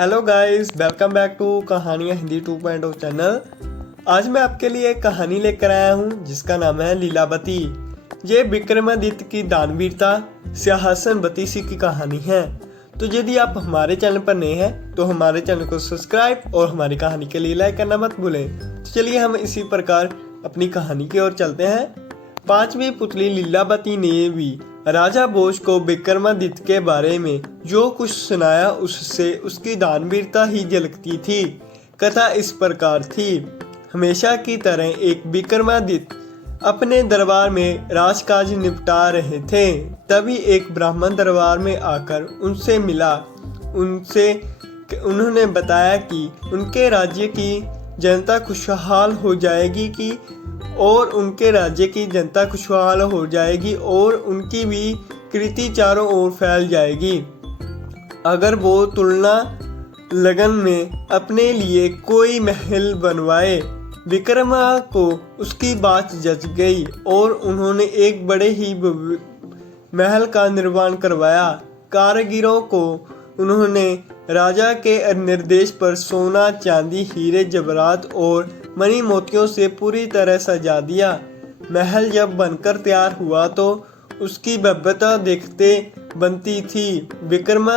Hello guys, welcome back to कहानियाँ Hindi 2.0 channel. आज मैं आपके लिए एक कहानी लेकर आया हूँ जिसका नाम है लीलावती। ये विक्रमादित्य की दानवीरता सिंहासनवती सी की कहानी है। तो यदि आप हमारे चैनल पर नए हैं तो हमारे चैनल को सब्सक्राइब और हमारी कहानी के लिए लाइक करना मत भूलें। तो चलिए हम इसी प्रकार अपनी कहानी की ओर चलते हैं। पांचवी पुतली लीलावती ने भी राजा भोज को विक्रमादित्य के बारे में जो कुछ सुनाया उससे उसकी दानवीरता ही झलकती थी। कथा इस प्रकार थी। हमेशा की तरह एक विक्रमादित्य अपने दरबार में राजकाज निपटा रहे थे। तभी एक ब्राह्मण दरबार में आकर उनसे मिला। उन्होंने बताया कि उनके राज्य की जनता खुशहाल हो जाएगी और उनकी भी कीर्ति चारों ओर फैल जाएगी अगर वो तुलना लगन में अपने लिए कोई महल बनवाए। विक्रमा को उसकी बात जच गई और उन्होंने एक बड़े ही महल का निर्माण करवाया। कारीगरों को उन्होंने राजा के निर्देश पर सोना, चांदी, हीरे, जवाहरात और मणि मोतियों से पूरी तरह सजा दिया। महल जब बनकर तैयार हुआ तो उसकी भव्यता देखते बनती थी। विक्रमा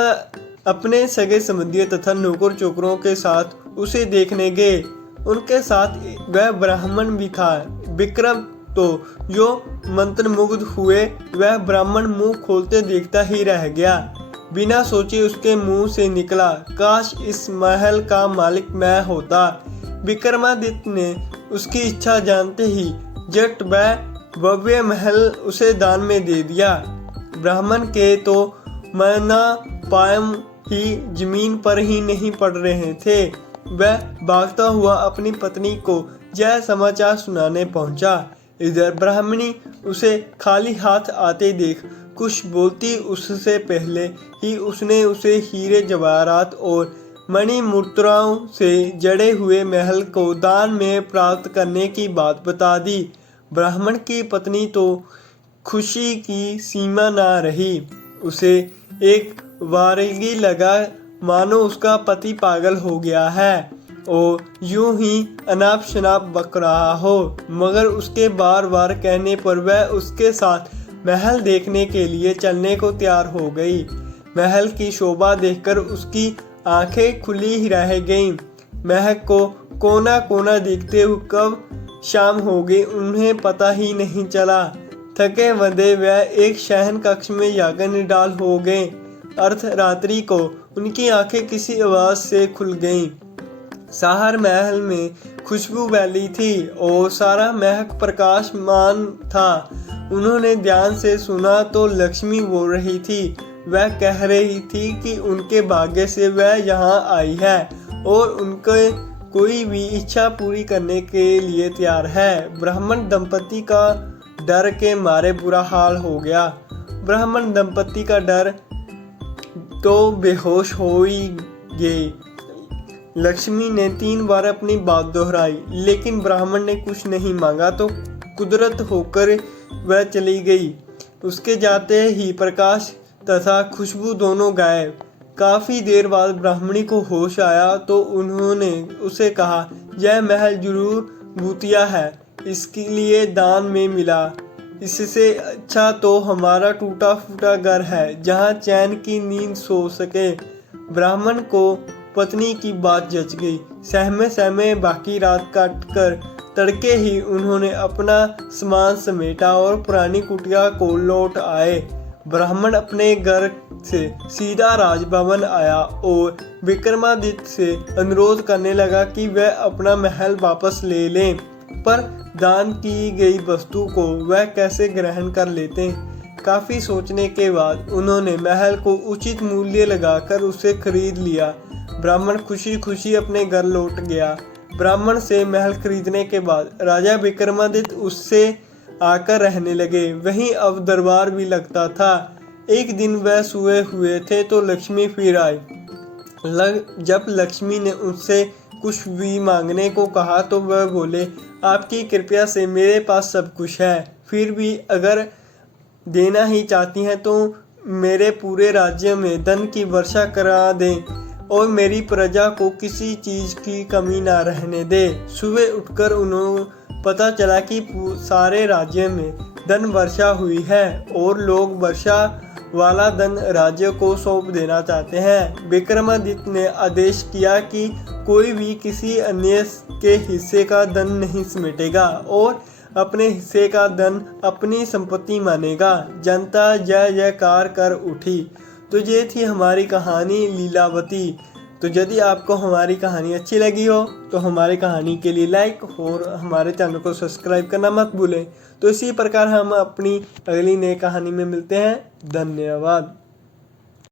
अपने सगे संबंधियों तथा नौकर चोकरों के साथ उसे देखने गए। उनके साथ वह ब्राह्मण भी था। विक्रम तो जो मंत्रमुग्ध हुए, वह ब्राह्मण मुंह खोलते देखता ही रह गया। बिना सोचे उसके मुंह से निकला, काश इस महल का मालिक मैं होता। विक्रमादित्य ने उसकी इच्छा जानते ही जट वह भव्य महल उसे दान में दे दिया। ब्राह्मण के तो मरना पायम ही जमीन पर ही नहीं पड़ रहे थे। वह भागता हुआ अपनी पत्नी को यह समाचार सुनाने पहुंचा। इधर ब्राह्मणी उसे खाली हाथ आते देख कुछ बोलती उससे पहले ही उसने उसे हीरे, जवाहरात और मणि मुद्राओं से जड़े हुए महल को दान में प्राप्त करने की बात बता दी। ब्राह्मण की पत्नी तो खुशी की सीमा ना रही। उसे एक वारगी लगा मानो उसका पति पागल हो गया है और यूं ही अनाप शनाप बक रहा हो। मगर उसके बार बार कहने पर वह उसके साथ महल देखने के लिए चलने को तैयार हो गई। महल की शोभा देखकर उसकी आंखें खुली ही रह गईं। महल को कोना कोना देखते हुए कब शाम हो गई उन्हें पता ही नहीं चला। थके वंदे वह एक शयन कक्ष में जाकर निडाल हो गए। अर्धरात्रि को उनकी आंखें किसी आवाज से खुल गईं। साहर महल में खुशबू फैली थी और सारा महल प्रकाशमान था। उन्होंने ध्यान से सुना तो लक्ष्मी बोल रही थी। वह कह रही थी कि उनके भाग्य से वह यहाँ आई है और उनके कोई भी इच्छा पूरी करने के लिए तैयार है। ब्राह्मण दंपति का डर के मारे बुरा हाल हो गया। ब्राह्मण दंपति का डर तो बेहोश हो ही गए। लक्ष्मी ने 3 बार अपनी बात दोहराई लेकिन ब्राह्मण ने कुछ नहीं मांगा तो कुदरत होकर वह चली गई। उसके जाते ही प्रकाश तथा खुशबू दोनों गायब। काफी देर बाद ब्राह्मणी को होश आया तो उन्होंने उसे कहा, यह महल जरूर भूतिया है, इसके लिए दान में मिला। इससे अच्छा तो हमारा टूटा फूटा घर है जहाँ चैन की नींद सो सके। ब्राह्मण को पत्नी की बात जच गई। सहमे सहमे बाकी रात काट कर तड़के ही उन्होंने अपना सामान समेटा और पुरानी कुटिया को लौट आए। ब्राह्मण अपने घर से सीधा राजभवन आया और विक्रमादित्य से अनुरोध करने लगा कि वह अपना महल वापस ले लें, पर दान की गई वस्तु को वह कैसे ग्रहण कर लेते। काफी सोचने के बाद उन्होंने महल को उचित मूल्य लगाकर उसे खरीद लिया। ब्राह्मण खुशी खुशी अपने घर लौट गया। ब्राह्मण से महल खरीदने के बाद राजा विक्रमादित्य उससे आकर रहने लगे। वहीं अब दरबार भी लगता था। एक दिन वह सोए हुए थे तो लक्ष्मी फिर आई। जब लक्ष्मी ने उनसे कुछ भी मांगने को कहा तो वह बोले, आपकी कृपया से मेरे पास सब कुछ है, फिर भी अगर देना ही चाहती हैं तो मेरे पूरे राज्य में धन की वर्षा करा दें और मेरी प्रजा को किसी चीज़ की कमी ना रहने दे। सुबह उठकर उन्हें पता चला कि सारे राज्य में धन वर्षा हुई है और लोग वर्षा वाला धन राज्य को सौंप देना चाहते हैं। विक्रमादित्य ने आदेश किया कि कोई भी किसी अन्य के हिस्से का धन नहीं समेटेगा और अपने हिस्से का धन अपनी संपत्ति मानेगा। जनता जय जयकार कर उठी। तो ये थी हमारी कहानी लीलावती। तो यदि आपको हमारी कहानी अच्छी लगी हो तो हमारी कहानी के लिए लाइक और हमारे चैनल को सब्सक्राइब करना मत भूलें। तो इसी प्रकार हम अपनी अगली नई कहानी में मिलते हैं। धन्यवाद।